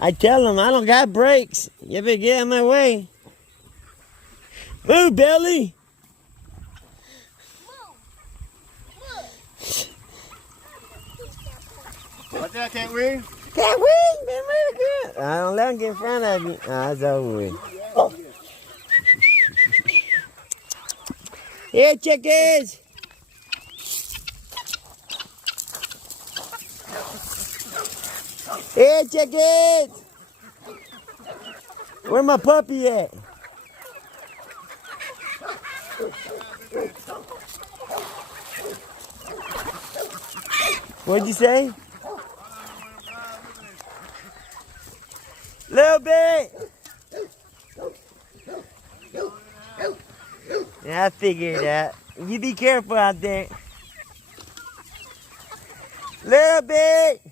I tell them I don't got brakes. You better get out of my way. Move, Belly. What's that, can't we? Can't we? Man, move good. I don't let them get in front of you. Ah, it's over with. Oh. Here, chickens. Here, chickens. Where my puppy at? What'd you say? Little bit. Yeah, I figured that. You be careful out there. Little bit.